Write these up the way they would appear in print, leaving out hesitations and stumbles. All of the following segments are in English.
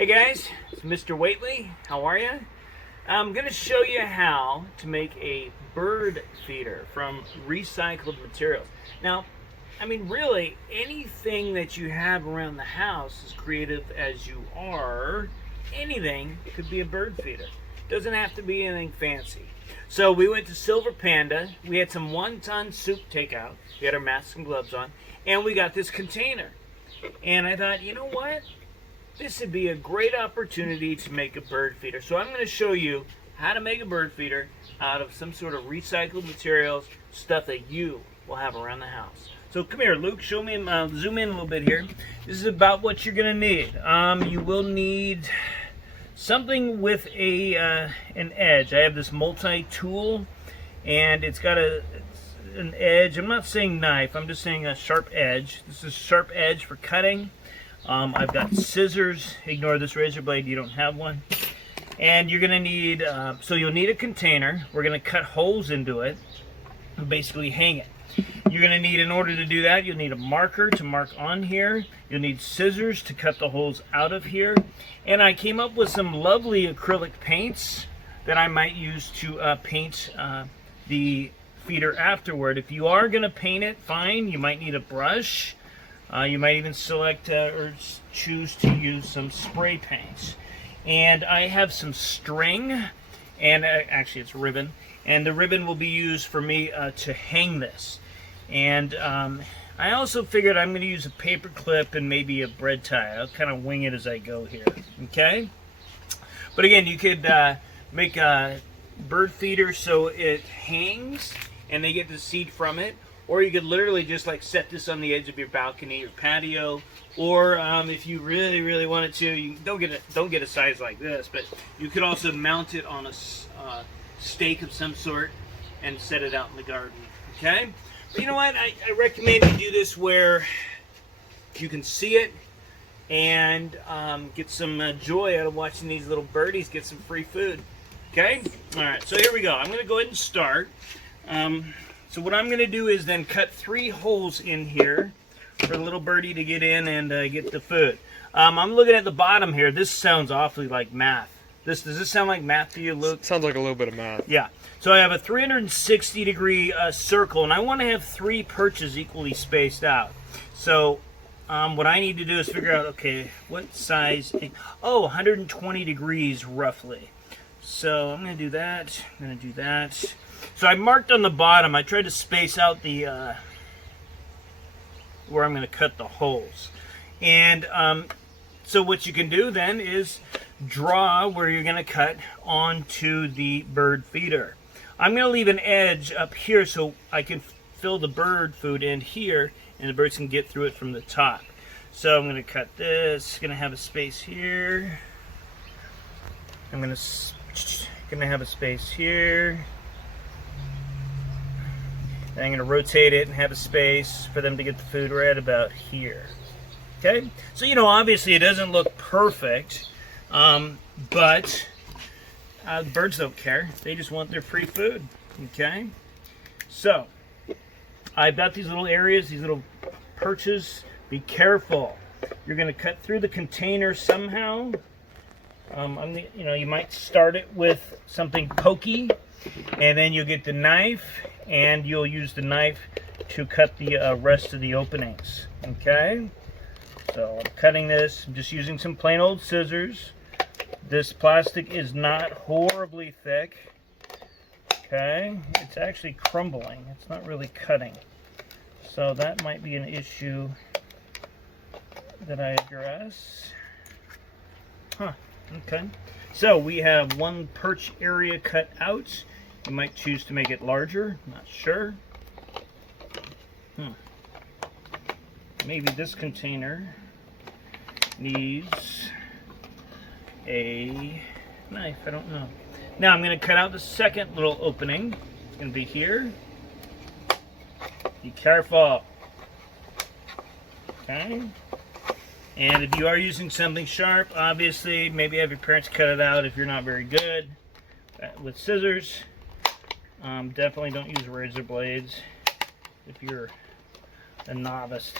Hey guys, it's Mr. Whately. How are you? I'm going to show you how to make a bird feeder from recycled materials. Now, I mean, really, anything that you have around the house, as creative as you are, anything could be a bird feeder. Doesn't have to be anything fancy. So we went to Silver Panda. We had some one-ton soup takeout. We had our masks and gloves on, and we got this container. And I thought, you know what? This would be a great opportunity to make a bird feeder. So I'm going to show you how to make a bird feeder out of some sort of recycled materials, stuff that you will have around the house. So come here, Luke, show me, zoom in a little bit here. This is about what you're going to need. You will need something with an edge. I have this multi-tool, and it's got an edge. I'm not saying knife, I'm just saying a sharp edge. This is a sharp edge for cutting. I've got scissors. Ignore this razor blade, you don't have one. And you're going to need, so you'll need a container. We're going to cut holes into it and basically hang it. You're going to need, in order to do that, you'll need a marker to mark on here. You'll need scissors to cut the holes out of here. And I came up with some lovely acrylic paints that I might use to paint the feeder afterward. If you are going to paint it, fine. You might need a brush. You might even select or choose to use some spray paints. And I have some string, and actually it's ribbon, and the ribbon will be used for me to hang this. And I also figured I'm going to use a paper clip and maybe a bread tie. I'll kind of wing it as I go here, okay? But again, you could make a bird feeder so it hangs and they get the seed from it. Or you could literally just like set this on the edge of your balcony or patio. Or if you really, really wanted to, you don't get a size like this, but you could also mount it on a stake of some sort and set it out in the garden. Okay? But you know what? I recommend you do this where you can see it and get some joy out of watching these little birdies get some free food. Okay? All right. So here we go. I'm going to go ahead and start. So what I'm going to do is then cut 3 holes in here for the little birdie to get in and get the food. I'm looking at the bottom here. This sounds awfully like math. Does this sound like math to you, Luke? Sounds like a little bit of math. Yeah. So I have a 360-degree circle, and I want to have 3 perches equally spaced out. So what I need to do is figure out, okay, what size? Oh, 120 degrees roughly. So I'm going to do that. I'm going to do that. So I marked on the bottom. I tried to space out the where I'm going to cut the holes. And so what you can do then is draw where you're going to cut onto the bird feeder. I'm going to leave an edge up here so I can fill the bird food in here and the birds can get through it from the top. So I'm going to cut this. Going to have a space here. I'm going to have a space here. And I'm going to rotate it and have a space for them to get the food right about here. Okay? So, you know, obviously it doesn't look perfect, but birds don't care. They just want their free food. Okay? So, I've got these little areas, these little perches. Be careful. You're going to cut through the container somehow. You might start it with something pokey, and then you'll get the knife, and you'll use the knife to cut the rest of the openings. Okay? So I'm cutting this. I'm just using some plain old scissors. This plastic is not horribly thick. Okay? It's actually crumbling. It's not really cutting. So that might be an issue that I address. Huh. Okay. So we have 1 perch area cut out. You might choose to make it larger. Not sure. Maybe this container needs a knife. I don't know. Now I'm going to cut out the second little opening. It's going to be here. Be careful. Okay. And if you are using something sharp, obviously, maybe have your parents cut it out if you're not very good with scissors. Definitely don't use razor blades if you're a novice.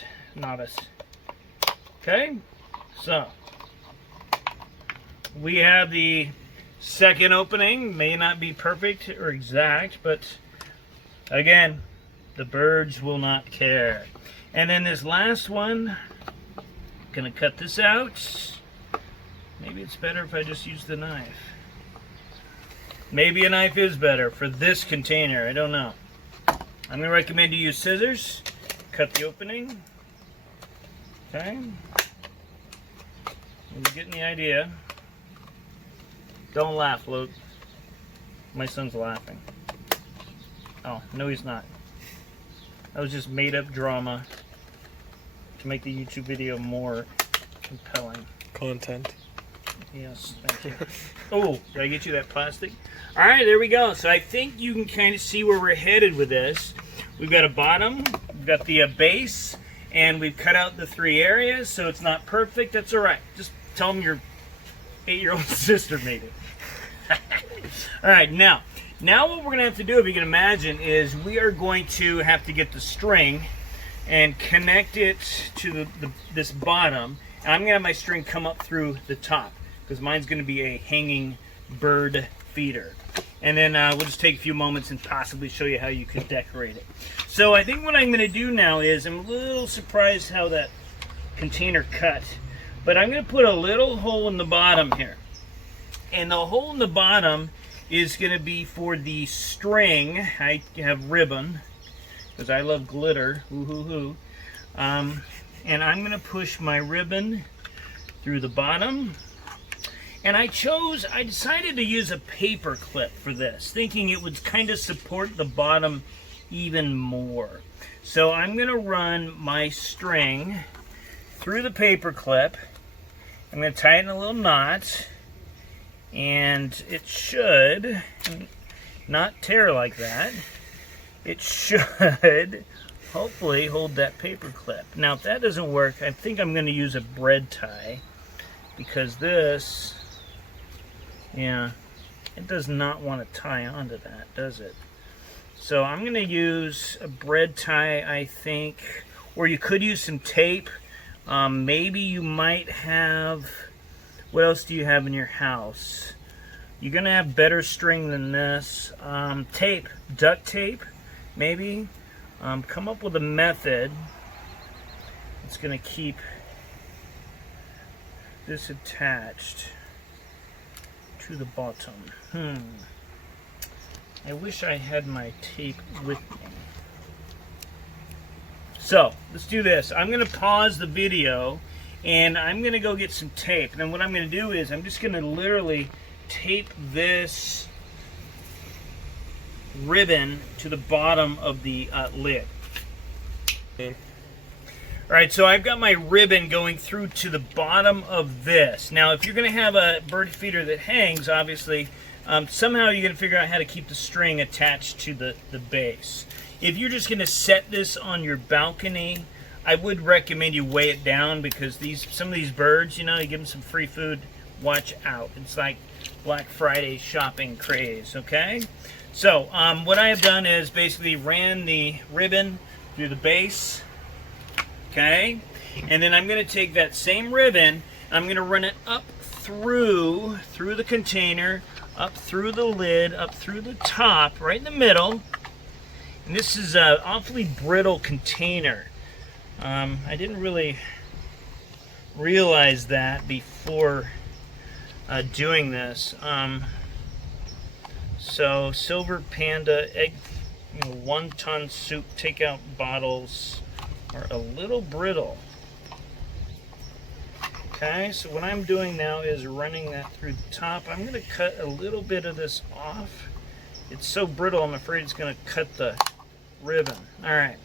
Okay, so we have the second opening. May not be perfect or exact, but again, the birds will not care. And then this last one, gonna cut this out. Maybe it's better if I just use the knife. Maybe a knife is better for this container, I don't know. I'm gonna recommend you use scissors. Cut the opening. Okay. You're getting the idea. Don't laugh, Luke. My son's laughing. Oh, no he's not. That was just made up drama to make the YouTube video more compelling. Content. Yes, thank you. Oh, did I get you that plastic? Alright, there we go. So I think you can kind of see where we're headed with this. We've got a bottom, we've got the base, and we've cut out the 3 areas, so it's not perfect. That's alright. Just tell them your 8-year-old sister made it. Alright, now what we're going to have to do, if you can imagine, is we are going to have to get the string and connect it to this bottom. And I'm going to have my string come up through the top, because mine's going to be a hanging bird feeder. And then we'll just take a few moments and possibly show you how you could decorate it. So I think what I'm going to do now is, I'm a little surprised how that container cut, but I'm going to put a little hole in the bottom here. And the hole in the bottom is going to be for the string. I have ribbon, because I love glitter. Ooh-hoo-hoo. And I'm going to push my ribbon through the bottom. And I decided to use a paper clip for this, thinking it would kind of support the bottom even more. So I'm going to run my string through the paper clip. I'm going to tie it in a little knot, and it should not tear like that. It should hopefully hold that paper clip. Now if that doesn't work, I think I'm going to use a bread tie, because this, yeah, it does not want to tie onto that, does it? So I'm going to use a bread tie, I think, or you could use some tape. Maybe you might have, what else do you have in your house? You're going to have better string than this. Tape, duct tape, maybe. Come up with a method that's going to keep this attached to the bottom. I wish I had my tape with me. So let's do this. I'm going to pause the video and I'm going to go get some tape. And then what I'm going to do is I'm just going to literally tape this ribbon to the bottom of the lid. Okay. Alright, so I've got my ribbon going through to the bottom of this. Now, if you're going to have a bird feeder that hangs, obviously, somehow you're going to figure out how to keep the string attached to the base. If you're just going to set this on your balcony, I would recommend you weigh it down, because some of these birds, you know, you give them some free food, watch out. It's like Black Friday shopping craze, okay? So, what I have done is basically ran the ribbon through the base. Okay, and then I'm going to take that same ribbon and I'm going to run it up through the container, up through the lid, up through the top, right in the middle. And this is an awfully brittle container. I didn't really realize that before doing this. So Silver Panda egg, 1-ton soup takeout bottles are a little brittle. Okay, so what I'm doing now is running that through the top. I'm going to cut a little bit of this off. It's so brittle, I'm afraid it's going to cut the ribbon. Alright,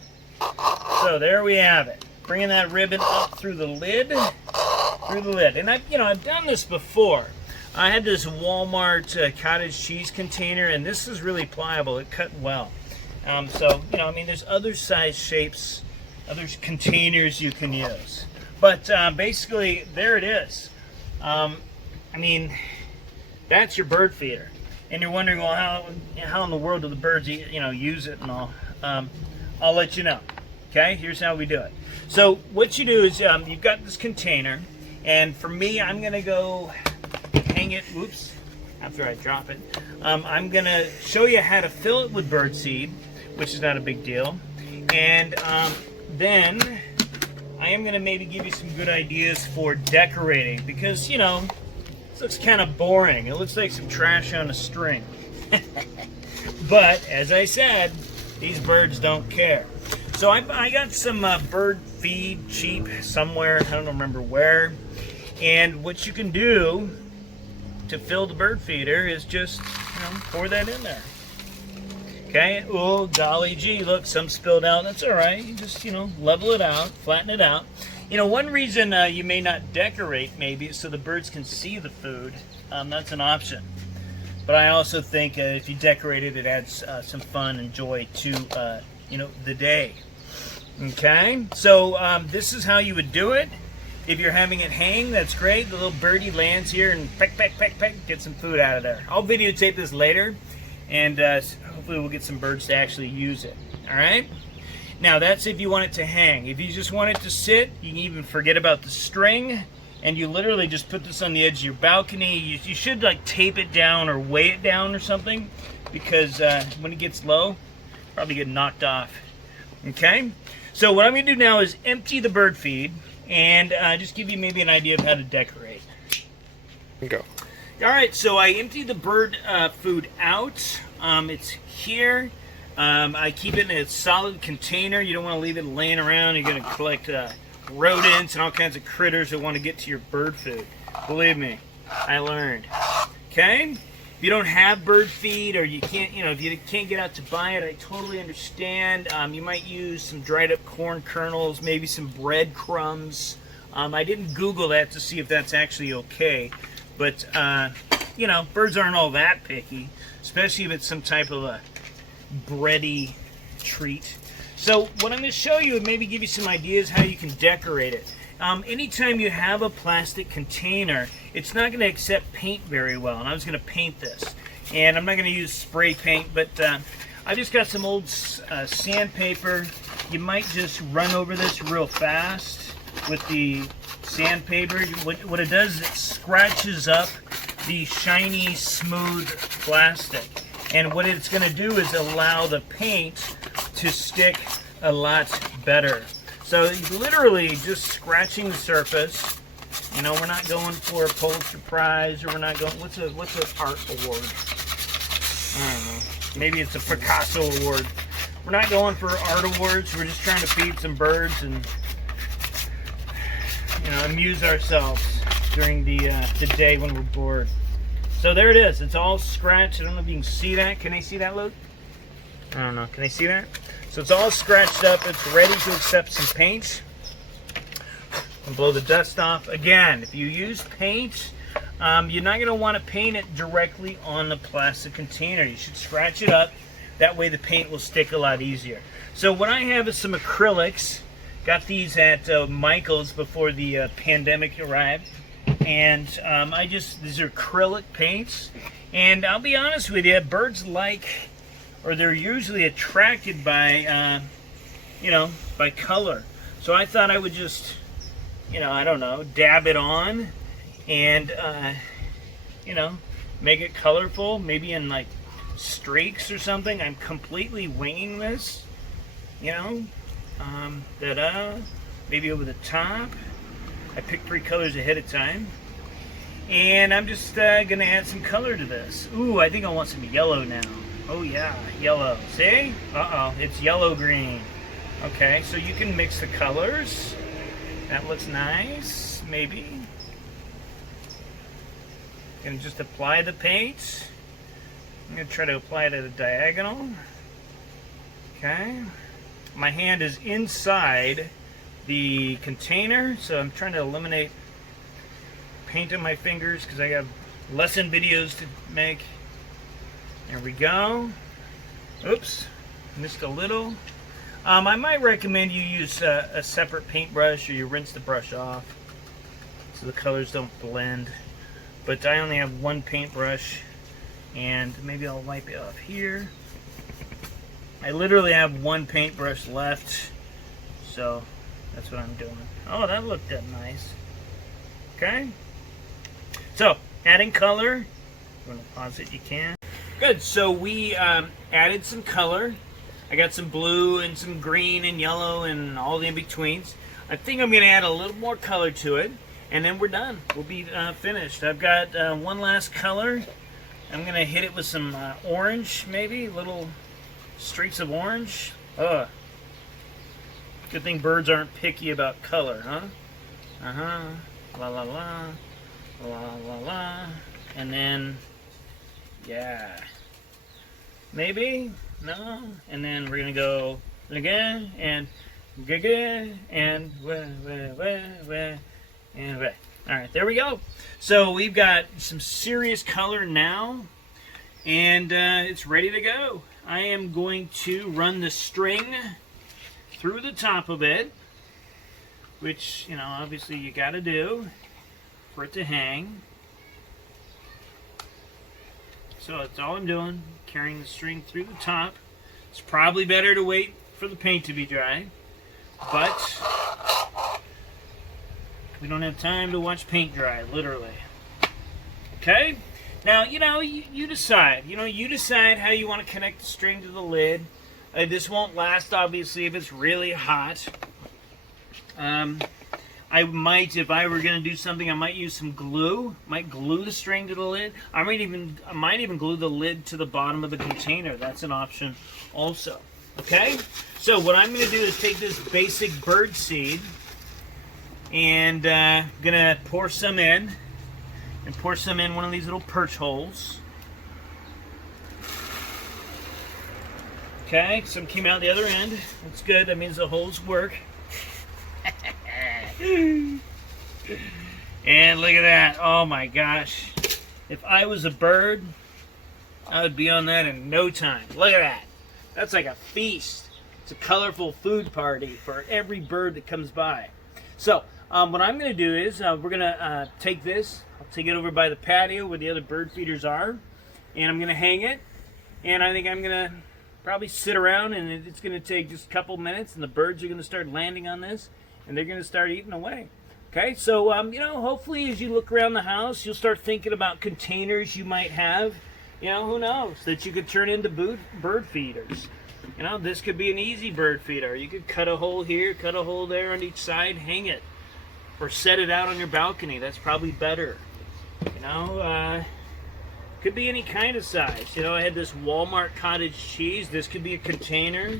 so there we have it. Bringing that ribbon up through the lid. And I've done this before. I had this Walmart cottage cheese container, and this is really pliable. It cut well. So, there's other size shapes, other containers you can use. But basically, there it is. That's your bird feeder. And you're wondering, well, how in the world do the birds use it and all? I'll let you know. Okay, here's how we do it. So what you do is you've got this container, and for me, I'm going to go hang hang it, whoops, after I drop it, I'm going to show you how to fill it with birdseed, which is not a big deal. And then I am going to maybe give you some good ideas for decorating, because, you know, this looks kind of boring. It looks like some trash on a string. But, as I said, these birds don't care. So I got some bird feed cheap somewhere, I don't remember where. And what you can do to fill the bird feeder is just, you know, pour that in there. Okay, oh golly gee, look, some spilled out. That's all right. You just, you know, level it out, flatten it out. You know, one reason you may not decorate maybe is so the birds can see the food. That's an option. But I also think if you decorate it, it adds some fun and joy to, you know, the day. Okay, so this is how you would do it. If you're having it hang, that's great. The little birdie lands here and peck, peck, peck, peck, get some food out of there. I'll videotape this later, and hopefully we'll get some birds to actually use it. All right? Now, that's if you want it to hang. If you just want it to sit, you can even forget about the string, and you literally just put this on the edge of your balcony. You should, like, tape it down or weigh it down or something, because when it gets low, probably get knocked off. Okay? So what I'm going to do now is empty the bird feed, and just give you maybe an idea of how to decorate. Go. All right, so I emptied the bird food out. It's here. I keep it in a solid container. You don't want to leave it laying around. You're going to collect rodents and all kinds of critters that want to get to your bird food. Believe me, I learned. Okay? If you don't have bird feed, or you can't, you know, if you can't get out to buy it, I totally understand. You might use some dried up corn kernels, maybe some breadcrumbs. I didn't Google that to see if that's actually okay, but you know, birds aren't all that picky, especially if it's some type of a bready treat. So what I'm going to show you and maybe give you some ideas how you can decorate it. Anytime you have a plastic container, it's not going to accept paint very well. And I was going to paint this. And I'm not going to use spray paint, but I just got some old sandpaper. You might just run over this real fast with the sandpaper. What it does is it scratches up the shiny, smooth plastic. And what it's going to do is allow the paint to stick a lot better. So literally just scratching the surface. You know, we're not going for a Pulitzer Prize, or we're not going, what's an art award? I don't know. Maybe it's a Picasso award. We're not going for art awards. We're just trying to feed some birds and, you know, amuse ourselves during the day when we're bored. So there it is. It's all scratched. I don't know if you can see that. Can they see that, Luke? I don't know. Can they see that? So it's all scratched up. It's ready to accept some paint. And blow the dust off. Again, if you use paint, you're not going to want to paint it directly on the plastic container. You should scratch it up. That way the paint will stick a lot easier. So what I have is some acrylics. Got these at Michael's before the pandemic arrived. And these are acrylic paints. And I'll be honest with you, birds like, or they're usually attracted by, you know, by color. So I thought I would just, you know, I don't know, dab it on and, you know, make it colorful, maybe in like streaks or something. I'm completely winging this, you know, maybe over the top. I picked 3 colors ahead of time. And I'm just gonna add some color to this. Ooh, I think I want some yellow now. Oh yeah, yellow. See? Uh-oh, it's yellow-green. Okay, so you can mix the colors. That looks nice, maybe. Gonna just apply the paint. I'm gonna try to apply it at a diagonal. Okay. My hand is inside the container, so I'm trying to eliminate paint on my fingers because I have lesson videos to make. There we go. Oops, missed a little. I might recommend you use a separate paintbrush, or you rinse the brush off so the colors don't blend. But I only have one paintbrush, and maybe I'll wipe it off here. I literally have one paintbrush left, so that's what I'm doing. Oh, that looked nice. Okay. So adding color. You want to pause it, you can. Good, so we added some color. I got some blue and some green and yellow and all the in-betweens. I think I'm going to add a little more color to it, and then we're done. We'll be finished. I've got one last color. I'm going to hit it with some orange, maybe, little streaks of orange. Good thing birds aren't picky about color, huh? La la la. La la la. And then, yeah. Maybe? No? And then we're going to go again and and and Alright, there we go. So we've got some serious color now, and it's ready to go. I am going to run the string through the top of it, which, you know, obviously you got to do for it to hang. So that's all I'm doing, carrying the string through the top. It's probably better to wait for the paint to be dry, but we don't have time to watch paint dry, literally. Okay? Now, you know, you decide. You know, you decide how you want to connect the string to the lid. This won't last, obviously, if it's really hot. I might, if I were going to do something, I might use some glue. Might glue the string to the lid. I might even glue the lid to the bottom of the container. That's an option also. Okay? So what I'm going to do is take this basic bird seed and gonna pour some in, and pour some in one of these little perch holes. Okay, some came out the other end. That's good. That means the holes work. And look at that. Oh my gosh. If I was a bird, I would be on that in no time. Look at that. That's like a feast. It's a colorful food party for every bird that comes by. So, what I'm going to do is we're going to take this. I'll take it over by the patio where the other bird feeders are, and I'm going to hang it. And I think I'm going to probably sit around, and it's going to take just a couple minutes, and the birds are going to start landing on this, and they're going to start eating away. Okay, so you know, hopefully as you look around the house, you'll start thinking about containers you might have. You know, who knows, that you could turn into bird feeders. You know, this could be an easy bird feeder. You could cut a hole here, cut a hole there on each side, hang it. Or set it out on your balcony. That's probably better. You know, could be any kind of size. You know, I had this Walmart cottage cheese. This could be a container.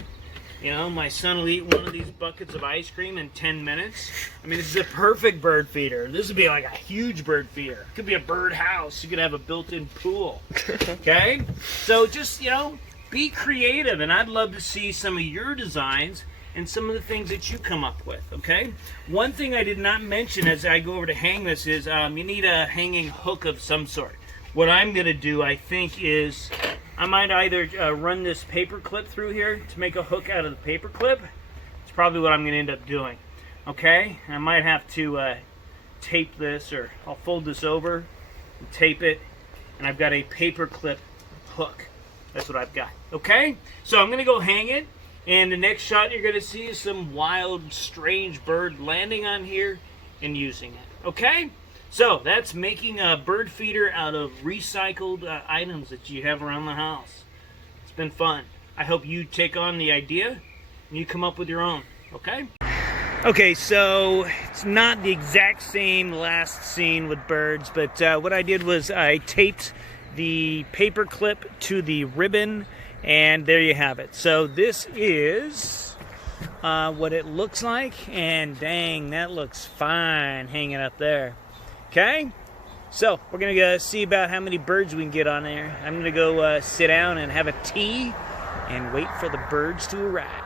You know, my son will eat one of these buckets of ice cream in 10 minutes. I mean, this is a perfect bird feeder. This would be like a huge bird feeder. It could be a bird house. You could have a built-in pool. Okay? So just, you know, be creative. And I'd love to see some of your designs and some of the things that you come up with, okay? One thing I did not mention as I go over to hang this is you need a hanging hook of some sort. What I'm gonna do, I think, is I might either run this paper clip through here to make a hook out of the paper clip. It's probably what I'm gonna end up doing, okay? I might have to tape this, or I'll fold this over and tape it, and I've got a paper clip hook. That's what I've got, okay? So I'm gonna go hang it. And the next shot you're going to see is some wild, strange bird landing on here and using it. Okay? So that's making a bird feeder out of recycled items that you have around the house. It's been fun. I hope you take on the idea and you come up with your own. Okay? Okay, so it's not the exact same last scene with birds, but what I did was I taped the paper clip to the ribbon. And there you have it. So this is what it looks like. And dang, that looks fine hanging up there. Okay? So we're going to go see about how many birds we can get on there. I'm going to go sit down and have a tea and wait for the birds to arrive.